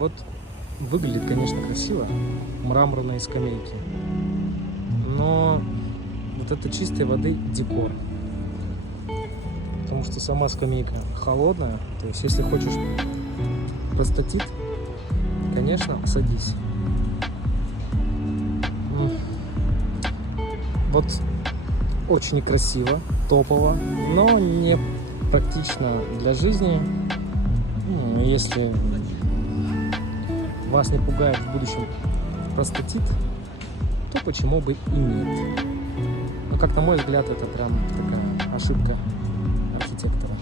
Вот выглядит, конечно, красиво, мраморные скамейки, но вот это чистой воды декор. Потому что сама скамейка холодная, то есть если хочешь простатит, конечно, садись. Вот очень некрасиво, топово, но не практично для жизни. Если вас не пугает в будущем простатит, то почему бы и нет. Но как на мой взгляд, это прям такая ошибка архитектора.